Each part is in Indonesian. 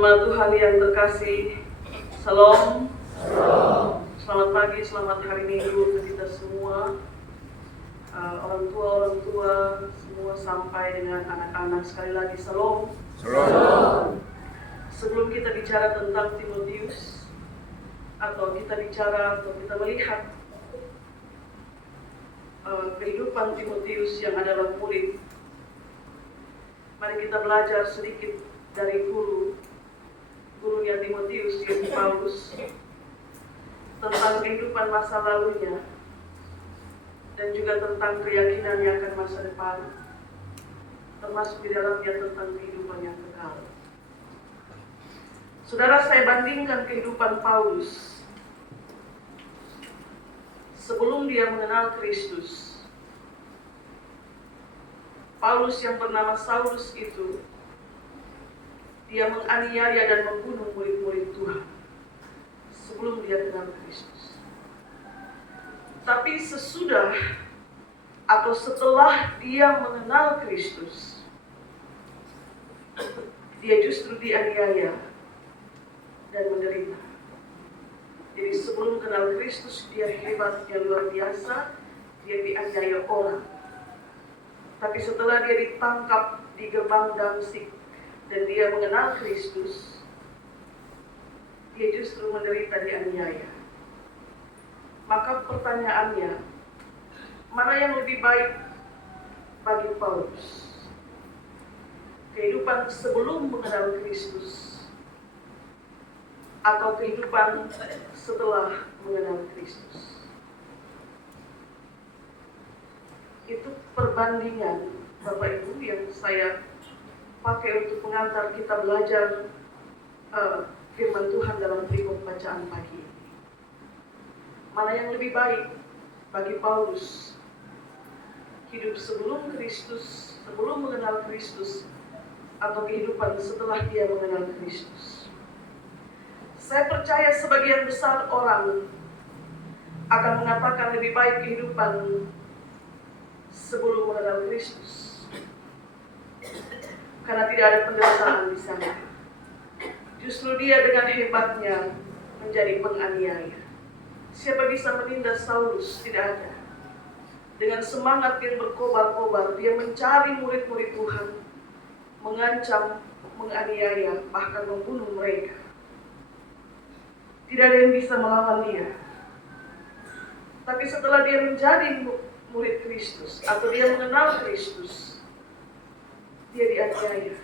Jemaat Tuhan yang terkasih, Salam. Selamat pagi, selamat hari Minggu untuk kita semua. Orang tua semua sampai dengan anak-anak, sekali lagi Salam. Sebelum kita bicara tentang Timotius, atau kita melihat kehidupan Timotius yang adalah murid, mari kita belajar sedikit dari gurunya Timotius, yaitu Paulus, tentang kehidupan masa lalunya dan juga tentang keyakinannya akan masa depan, termasuk di dalamnya tentang kehidupan yang kekal. Saudara, saya bandingkan kehidupan Paulus sebelum dia mengenal Kristus. Paulus yang bernama Saulus itu, dia menganiaya dan membunuh murid-murid Tuhan sebelum dia kenal Kristus. Tapi sesudah atau setelah dia mengenal Kristus, dia justru dianiaya dan menderita. Jadi sebelum kenal Kristus dia hebatnya luar biasa, dia dianiaya orang. Tapi setelah dia ditangkap di gerbang Damsyik dan dia mengenal Kristus, dia justru menderita dianiaya. Maka pertanyaannya, mana yang lebih baik bagi Paulus? Kehidupan sebelum mengenal Kristus atau kehidupan setelah mengenal Kristus? Itu perbandingan Bapak Ibu yang saya pakai untuk mengantar kita belajar firman Tuhan dalam perikop bacaan pagi ini. Mana yang lebih baik bagi Paulus? Hidup sebelum Kristus, sebelum mengenal Kristus, atau kehidupan setelah dia mengenal Kristus? Saya percaya sebagian besar orang akan mengatakan lebih baik kehidupan sebelum mengenal Kristus, karena tidak ada penderitaan di sana. Justru dia dengan hebatnya menjadi penganiaya. Siapa bisa menindas Saulus? Tidak ada. Dengan semangat yang berkobar-kobar, dia mencari murid-murid Tuhan, mengancam, menganiaya, bahkan membunuh mereka. Tidak ada yang bisa melawan dia. Tapi setelah dia menjadi murid Kristus, atau dia mengenal Kristus, dia dianiaya.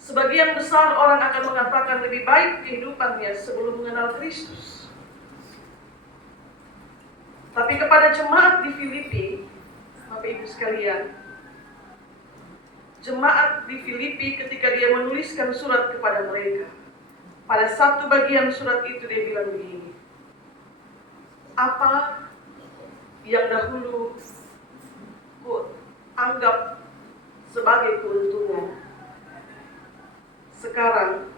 Sebagian besar orang akan mengatakan lebih baik kehidupannya sebelum mengenal Kristus. Tapi kepada jemaat di Filipi, Bapak Ibu sekalian, jemaat di Filipi ketika dia menuliskan surat kepada mereka, pada satu bagian surat itu dia bilang begini, apa yang dahulu ku anggap sebagai keuntungan, sekarang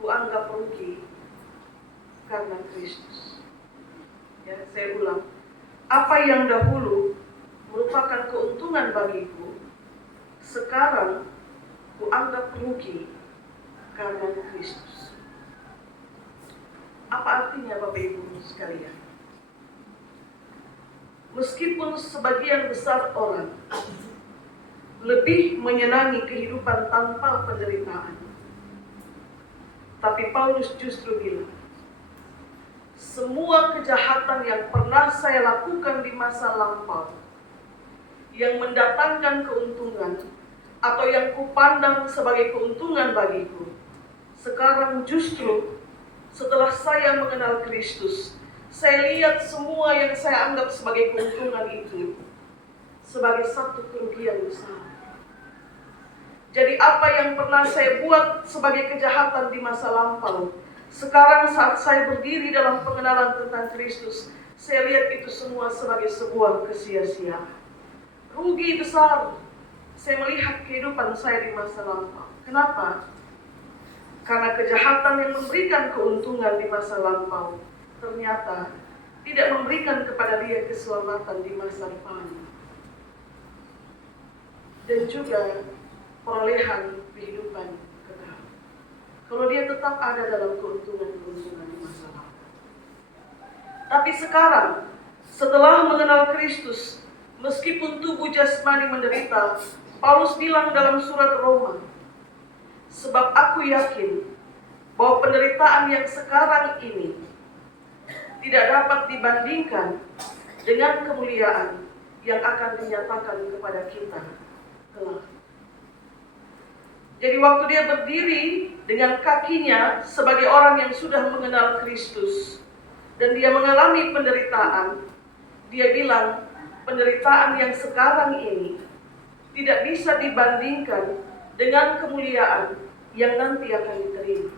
ku anggap rugi karena Kristus. Ya, saya ulang. Apa yang dahulu merupakan keuntungan bagiku, sekarang ku anggap rugi karena Kristus. Apa artinya Bapak Ibu sekalian? Meskipun sebagian besar orang lebih menyenangi kehidupan tanpa penderitaan, tapi Paulus justru bilang, semua kejahatan yang pernah saya lakukan di masa lampau, yang mendatangkan keuntungan, atau yang kupandang sebagai keuntungan bagiku, sekarang justru setelah saya mengenal Kristus, saya lihat semua yang saya anggap sebagai keuntungan itu sebagai satu kerugian besar. Jadi apa yang pernah saya buat sebagai kejahatan di masa lampau, sekarang saat saya berdiri dalam pengenalan tentang Kristus, saya lihat itu semua sebagai sebuah kesia-siaan. Rugi besar saya melihat kehidupan saya di masa lampau. Kenapa? Karena kejahatan yang memberikan keuntungan di masa lampau ternyata tidak memberikan kepada dia keselamatan di masa depan. Dan juga perolehan kehidupan kekal. Kalau dia tetap ada dalam keuntungan-keuntungan di masa lalu. Tapi sekarang, setelah mengenal Kristus, meskipun tubuh jasmani menderita, Paulus bilang dalam surat Roma, sebab aku yakin bahwa penderitaan yang sekarang ini tidak dapat dibandingkan dengan kemuliaan yang akan dinyatakan kepada kita kelak. Jadi waktu dia berdiri dengan kakinya sebagai orang yang sudah mengenal Kristus dan dia mengalami penderitaan, dia bilang penderitaan yang sekarang ini tidak bisa dibandingkan dengan kemuliaan yang nanti akan diterima.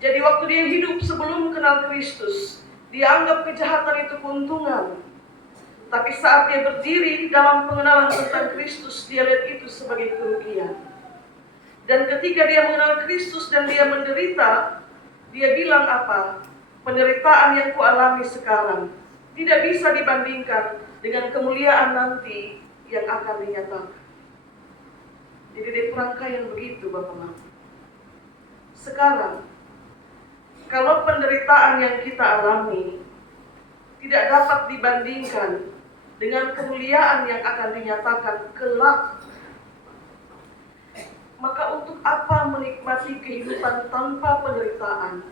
Jadi waktu dia hidup sebelum kenal Kristus, dia anggap kejahatan itu keuntungan. Tapi saat dia berdiri dalam pengenalan tentang Kristus, dia lihat itu sebagai kerugian. Dan ketika dia mengenal Kristus dan dia menderita, dia bilang apa? Penderitaan yang kualami sekarang tidak bisa dibandingkan dengan kemuliaan nanti yang akan dinyatakan. Jadi dia perangkaian begitu, Bapak-Bapak. Sekarang, kalau penderitaan yang kita alami tidak dapat dibandingkan dengan kemuliaan yang akan dinyatakan kelak, maka untuk apa menikmati kehidupan tanpa penderitaan?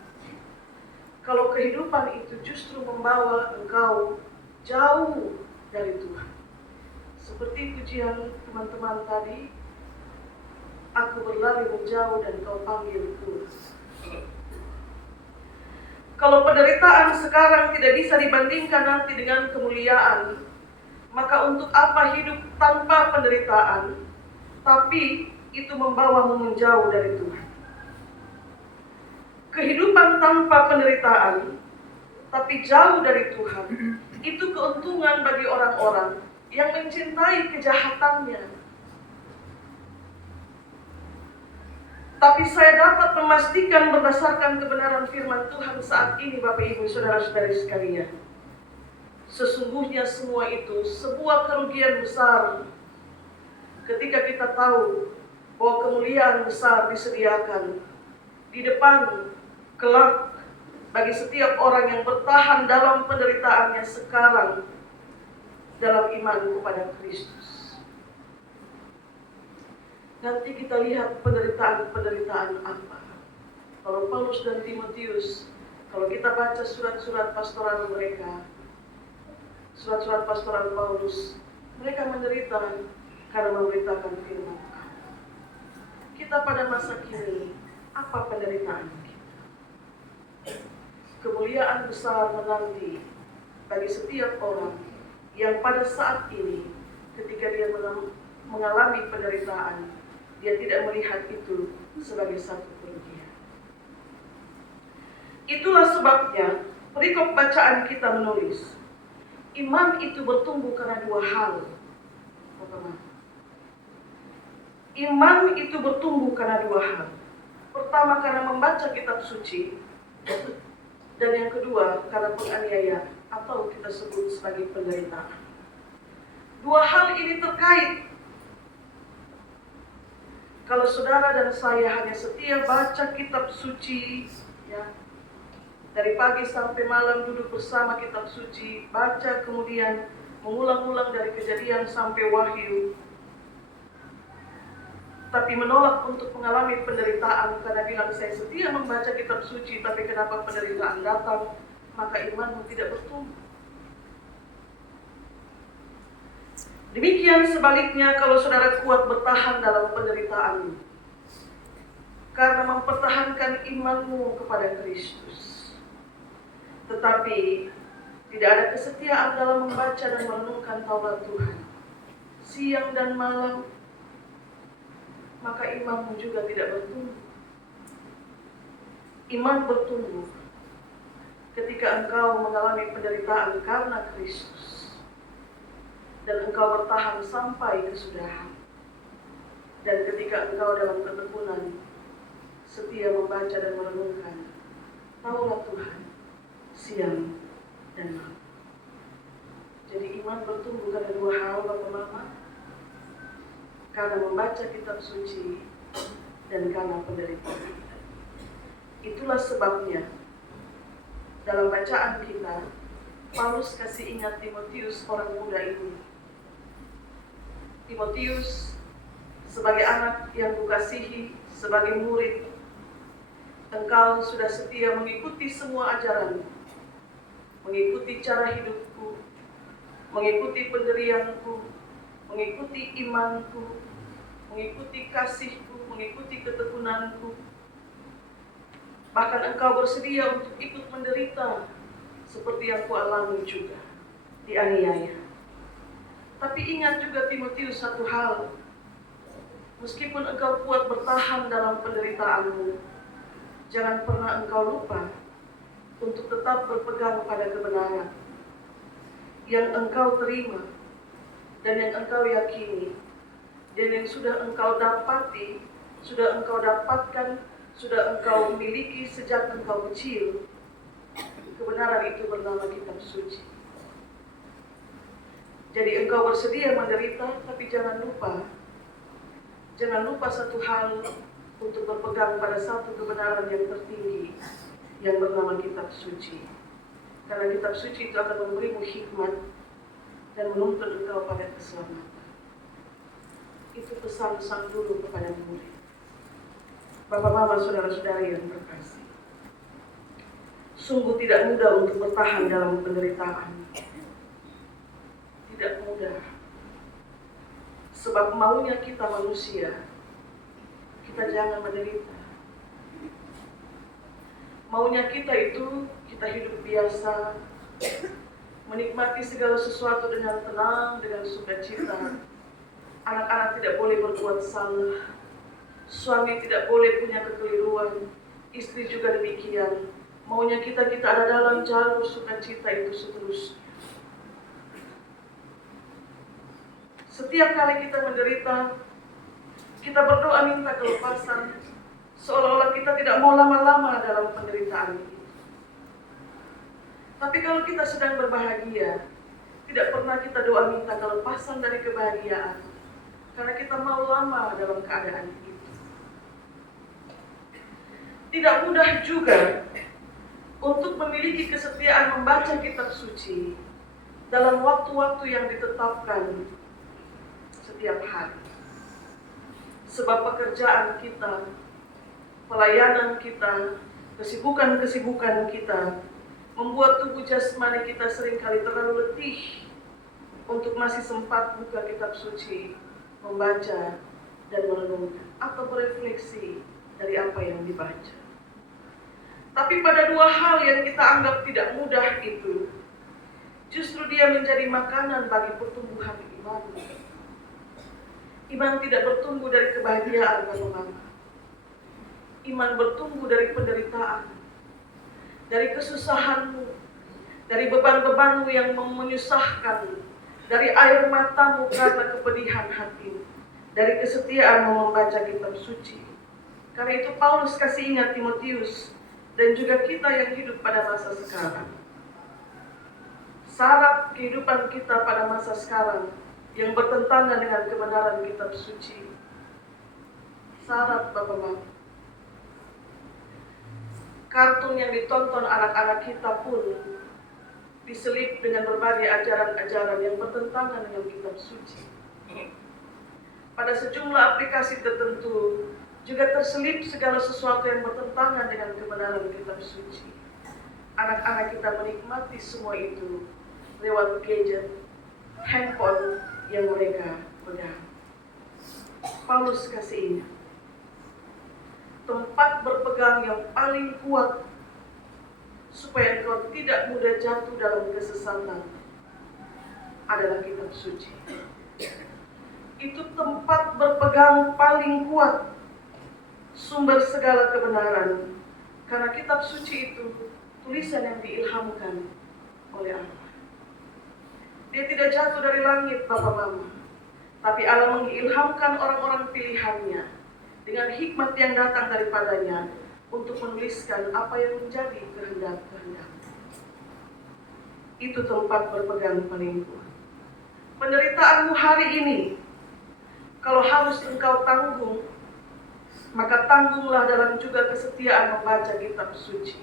Kalau kehidupan itu justru membawa engkau jauh dari Tuhan. Seperti pujian teman-teman tadi, aku berlari menjauh dan kau panggil Tuhan. Kalau penderitaan sekarang tidak bisa dibandingkan nanti dengan kemuliaan, maka untuk apa hidup tanpa penderitaan, tapi itu membawamu menjauh dari Tuhan. Kehidupan tanpa penderitaan, tapi jauh dari Tuhan, itu keuntungan bagi orang-orang yang mencintai kejahatannya. Tapi saya dapat memastikan berdasarkan kebenaran firman Tuhan saat ini, Bapak Ibu Saudara-saudari sekalian, sesungguhnya semua itu sebuah kerugian besar ketika kita tahu bahwa kemuliaan besar disediakan di depan kelak bagi setiap orang yang bertahan dalam penderitaannya sekarang dalam iman kepada Kristus. Nanti kita lihat penderitaan-penderitaan apa. Kalau Paulus dan Timotius, kalau kita baca surat-surat pastoral mereka, surat-surat pastoral Paulus, mereka menderita karena memberitakan firman Tuhan. Kita pada masa kini, apa penderitaan kita? Kemuliaan besar menanti bagi setiap orang yang pada saat ini, ketika dia mengalami penderitaan, dia tidak melihat itu sebagai satu kerugian. Itulah sebabnya perikop bacaan kita menulis, iman itu bertumbuh karena dua hal. Iman itu bertumbuh karena dua hal. Pertama, karena membaca kitab suci, dan yang kedua karena penganiayaan atau kita sebut sebagai penderitaan. Dua hal ini terkait. Kalau saudara dan saya hanya setia baca kitab suci, ya, dari pagi sampai malam duduk bersama kitab suci, baca kemudian mengulang-ulang dari Kejadian sampai Wahyu, tapi menolak untuk mengalami penderitaan karena bilang saya setia membaca kitab suci, tapi kenapa penderitaan datang, maka imanmu tidak bertumbuh. Demikian sebaliknya kalau saudara kuat bertahan dalam penderitaan karena mempertahankan imanmu kepada Kristus, tetapi tidak ada kesetiaan dalam membaca dan merenungkan Taurat Tuhan siang dan malam, maka imanmu juga tidak bertumbuh. Iman bertumbuh ketika engkau mengalami penderitaan karena Kristus dan engkau bertahan sampai kesudahan, dan ketika engkau dalam ketekunan setia membaca dan merenungkan Taurat Tuhan siang dan malam. Jadi iman bertumbuh karena dua hal, Bapak Mama. karena membaca kitab suci, dan karena penderitaan. Itulah sebabnya dalam bacaan kita, Paulus kasih ingat Timotius, orang muda ini. Timotius, sebagai anak yang kukasihi, sebagai murid, engkau sudah setia mengikuti semua ajaran, mengikuti cara hidupku, mengikuti pendirianku, mengikuti imanku, mengikuti kasihku, mengikuti ketekunanku. Bahkan engkau bersedia untuk ikut menderita seperti yang kualami juga, dianiaya. Tapi ingat juga Timotius satu hal, meskipun engkau kuat bertahan dalam penderitaanmu, jangan pernah engkau lupa untuk tetap berpegang pada kebenaran yang engkau terima dan yang engkau yakini, dan yang sudah engkau dapati, sudah engkau dapatkan, sudah engkau miliki sejak engkau kecil. Kebenaran itu bernama kitab suci. Jadi engkau bersedia menderita, tapi jangan lupa satu hal, untuk berpegang pada satu kebenaran yang tertinggi yang bernama kitab suci. Karena kitab suci itu akan memberimu hikmat dan menuntun engkau pada keselamatan. Itu pesan sang guru kepada murid. Bapak, mama, saudara-saudari yang terkasih, sungguh tidak mudah untuk bertahan dalam penderitaan. Tidak mudah. Sebab maunya kita manusia, kita jangan menderita. Maunya kita itu, kita hidup biasa, menikmati segala sesuatu dengan tenang, dengan sukacita. Anak-anak tidak boleh berbuat salah, suami tidak boleh punya kekeliruan, istri juga demikian. Maunya kita ada dalam jalur sukacita itu seterusnya. Setiap kali kita menderita, kita berdoa minta kelepasan, seolah-olah kita tidak mau lama-lama dalam penderitaan itu. Tapi kalau kita sedang berbahagia, tidak pernah kita doa minta kelepasan dari kebahagiaan, karena kita mau lama dalam keadaan itu. Tidak mudah juga untuk memiliki kesetiaan membaca kitab suci dalam waktu-waktu yang ditetapkan setiap hari. Sebab pekerjaan kita, pelayanan kita, kesibukan-kesibukan kita membuat tubuh jasmani kita seringkali terlalu letih untuk masih sempat buka kitab suci, membaca dan merenungkan atau berefleksi dari apa yang dibaca. Tapi pada dua hal yang kita anggap tidak mudah itu, justru dia menjadi makanan bagi pertumbuhan iman. Iman tidak bertumbuh dari kebahagiaan, teman-teman. Iman bertumbuh dari penderitaan, dari kesusahanmu, dari beban-bebanmu yang menyusahkan, dari air matamu karena kepedihan hatimu, dari kesetiaanmu membaca kitab suci. Karena itu Paulus kasih ingat Timotius dan juga kita yang hidup pada masa sekarang. Syarat kehidupan kita pada masa sekarang yang bertentangan dengan kebenaran kitab suci. Syarat, Bapak-Bapak. Kartun yang ditonton anak-anak kita pun diselip dengan berbagai ajaran-ajaran yang bertentangan dengan kitab suci. Pada sejumlah aplikasi tertentu juga terselip segala sesuatu yang bertentangan dengan kebenaran kitab suci. Anak-anak kita menikmati semua itu lewat gadget, handphone yang mereka pegang. Paulus kasih ingat, tempat berpegang yang paling kuat supaya engkau tidak mudah jatuh dalam kesesatan adalah kitab suci. Itu tempat berpegang paling kuat, sumber segala kebenaran, karena kitab suci itu tulisan yang diilhamkan oleh Allah. Dia tidak jatuh dari langit, Bapak-Bapak, tapi Allah mengilhamkan orang-orang pilihannya dengan hikmat yang datang daripadanya untuk menuliskan apa yang menjadi kehendak-kehendak. Itu tempat berpegang paling kuat. Penderitaanmu hari ini Kalau harus engkau tanggung, maka tanggunglah dalam juga kesetiaan membaca kitab suci.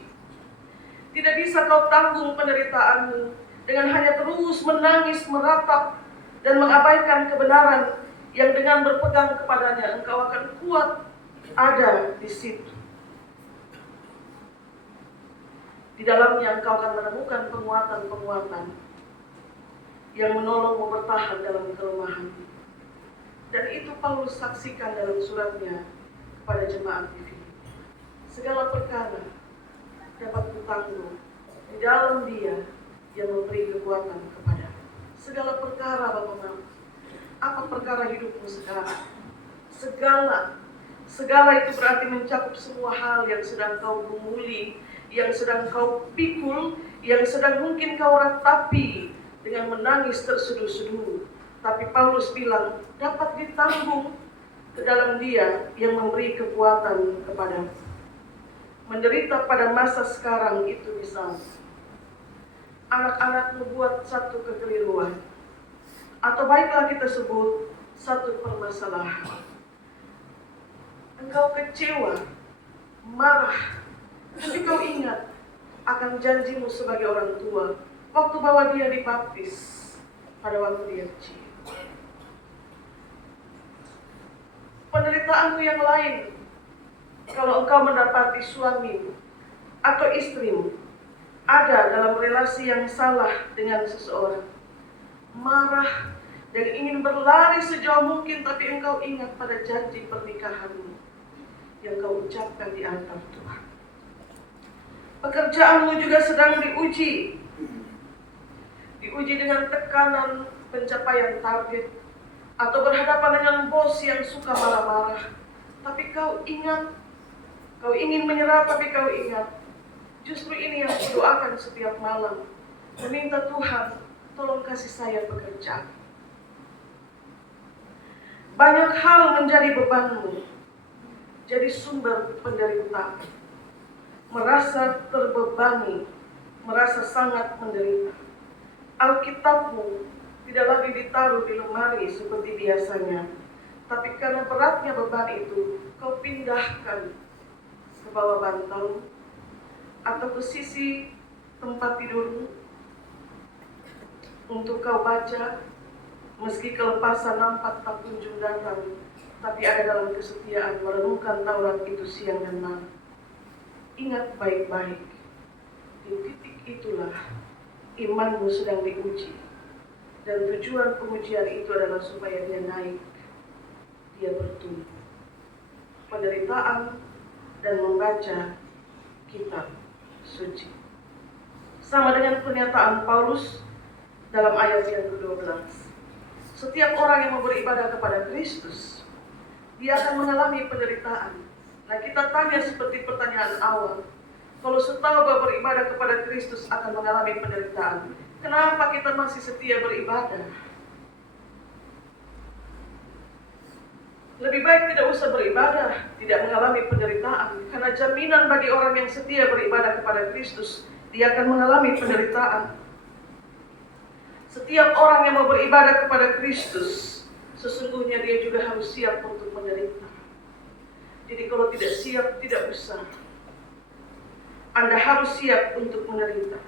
Tidak bisa kau tanggung penderitaanmu dengan hanya terus menangis, meratap, dan mengabaikan kebenaran yang dengan berpegang kepadanya engkau akan kuat ada di situ. Di dalamnya engkau akan menemukan penguatan-penguatan yang menolongmu bertahan dalam kelemahan. Dan itu Paulus saksikan dalam suratnya kepada jemaat di Filipi. Segala perkara dapat kutanggung di dalam Dia yang memberi kekuatan kepada. Segala perkara, Bapak Mama. Apa perkara hidupmu sekarang? Segala itu berarti mencakup semua hal yang sedang kau gumuli, yang sedang kau pikul, yang sedang mungkin kau ratapi dengan menangis terseduh-seduh. Tapi Paulus bilang, dapat ditanggung ke dalam Dia yang memberi kekuatan kepadamu. Menderita pada masa sekarang itu misalnya, anak-anakmu buat satu kekeliruan, atau baiklah kita sebut satu permasalahan. Engkau kecewa, marah, tapi kau ingat akan janjimu sebagai orang tua waktu bawa dia dibaptis pada waktu dia kecil. Penderitaanmu yang lain, kalau engkau mendapati suamimu atau istrimu ada dalam relasi yang salah dengan seseorang, marah dan ingin berlari sejauh mungkin, tapi engkau ingat pada janji pernikahanmu yang kau ucapkan di altar Tuhan. Pekerjaanmu juga sedang diuji dengan tekanan pencapaian target, atau berhadapan dengan bos yang suka marah-marah, tapi kau ingat, kau ingin menyerah, tapi kau ingat, justru ini yang kudoakan setiap malam, meminta Tuhan, tolong kasih saya pekerjaan. Banyak hal menjadi bebanmu, jadi sumber penderitaan, merasa terbebani, merasa sangat menderita. Alkitabmu tidak lagi ditaruh di lemari seperti biasanya, tapi karena beratnya beban itu, kau pindahkan ke bawah bantal atau ke sisi tempat tidurmu untuk kau baca, meski kelepasan nampak tak kunjung datang, tapi ada dalam kesetiaan merenungkan Taurat itu siang dan malam. Ingat baik-baik, di titik itulah imanmu sedang diuji. Dan tujuan pengujian itu adalah supaya dia naik, dia bertumbuh. Penderitaan dan membaca kitab suci. Sama dengan pernyataan Paulus dalam ayat yang ke-12. Setiap orang yang mau beribadah kepada Kristus, dia akan mengalami penderitaan. Nah, kita tanya seperti pertanyaan awal. Kalau setahu bahwa beribadah kepada Kristus akan mengalami penderitaan, kenapa kita masih setia beribadah? Lebih baik tidak usah beribadah, tidak mengalami penderitaan. Karena jaminan bagi orang yang setia beribadah kepada Kristus, dia akan mengalami penderitaan. Setiap orang yang mau beribadah kepada Kristus, sesungguhnya dia juga harus siap untuk menderita. Jadi kalau tidak siap, tidak usah. Anda harus siap untuk menderita.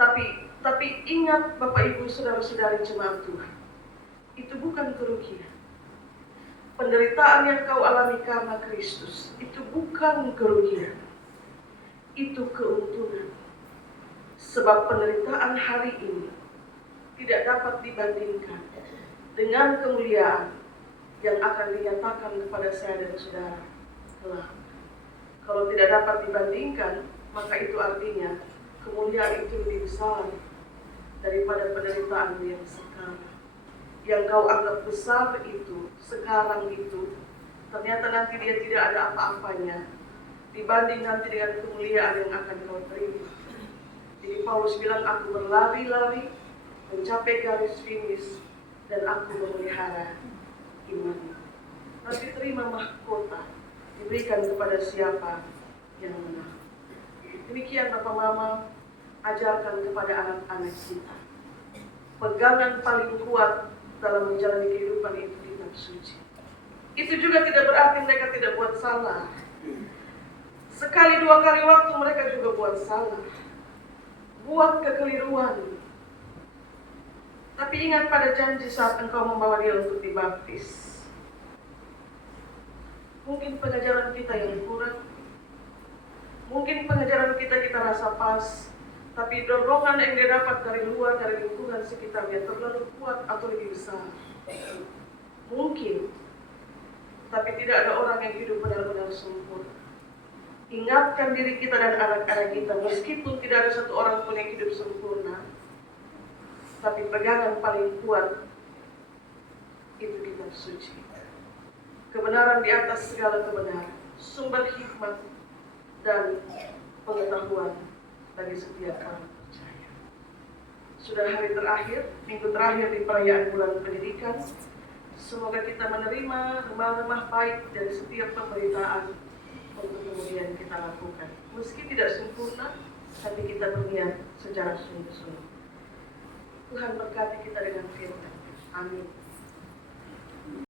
Tapi ingat Bapak Ibu Saudara-saudari jemaat Tuhan, itu bukan kerugian. Penderitaan yang kau alami karena Kristus itu bukan kerugian, itu keuntungan. Sebab penderitaan hari ini tidak dapat dibandingkan dengan kemuliaan yang akan dinyatakan kepada saya dan saudara kelak. Kalau tidak dapat dibandingkan, maka itu artinya kemuliaan itu lebih besar daripada penderitaan yang sekarang. Yang kau anggap besar itu, sekarang itu, ternyata nanti dia tidak ada apa-apanya dibanding nanti dengan kemuliaan yang akan kau terima. Jadi Paulus bilang, aku berlari-lari mencapai garis finish dan aku memelihara iman. Nanti terima mahkota diberikan kepada siapa yang menang. Demikian Bapak Mama, ajarkan kepada anak-anak kita. Pegangan paling kuat dalam menjalani kehidupan itu kitab suci. itu juga tidak berarti mereka tidak buat salah. Sekali dua kali waktu mereka juga buat salah, buat kekeliruan. Tapi ingat pada janji saat engkau membawa dia untuk dibaptis. Mungkin pengajaran kita yang kurang, mungkin pengajaran kita rasa pas, tapi dorongan yang dia dapat dari luar, dari lingkungan sekitarnya terlalu kuat atau lebih besar. Mungkin, tapi tidak ada orang yang hidup benar-benar sempurna. Ingatkan diri kita dan anak-anak kita, meskipun tidak ada satu orang pun yang hidup sempurna, tapi pegangan paling kuat itu kitab suci. Kebenaran di atas segala kebenaran, sumber hikmat dan pengetahuan bagi setiap orang percaya. Sudah hari terakhir, minggu terakhir di perayaan bulan pendidikan. Semoga kita menerima remah-remah baik dari setiap pemberitaan untuk kemudian kita lakukan. Meski tidak sempurna, tapi kita berniat secara sungguh-sungguh. Tuhan berkati kita dengan firman. Amin.